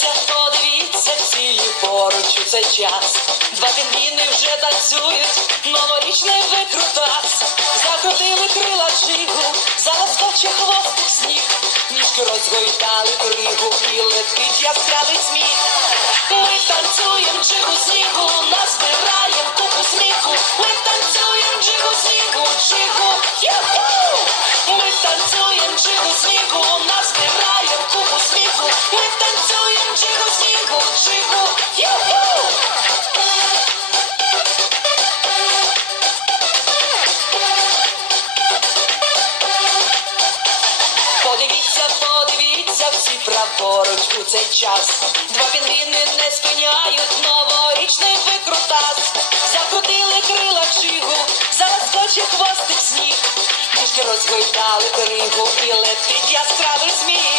Подивіться, подивіться, цілі поруч у цей час. Два пінгвіни вже танцюють, новорічний викрутас. Закрутили крила джигу, заласкавчи хвостик сніг, ніжки розгойдали кригу і летить яскравий сміх. Праворуч у цей час. Два пінгвіни не спиняють новорічний викрутас. Закрутили крила джигу, хоче хвостик сніг. Ніжки розгойдали кригу і летить яскравий сміх.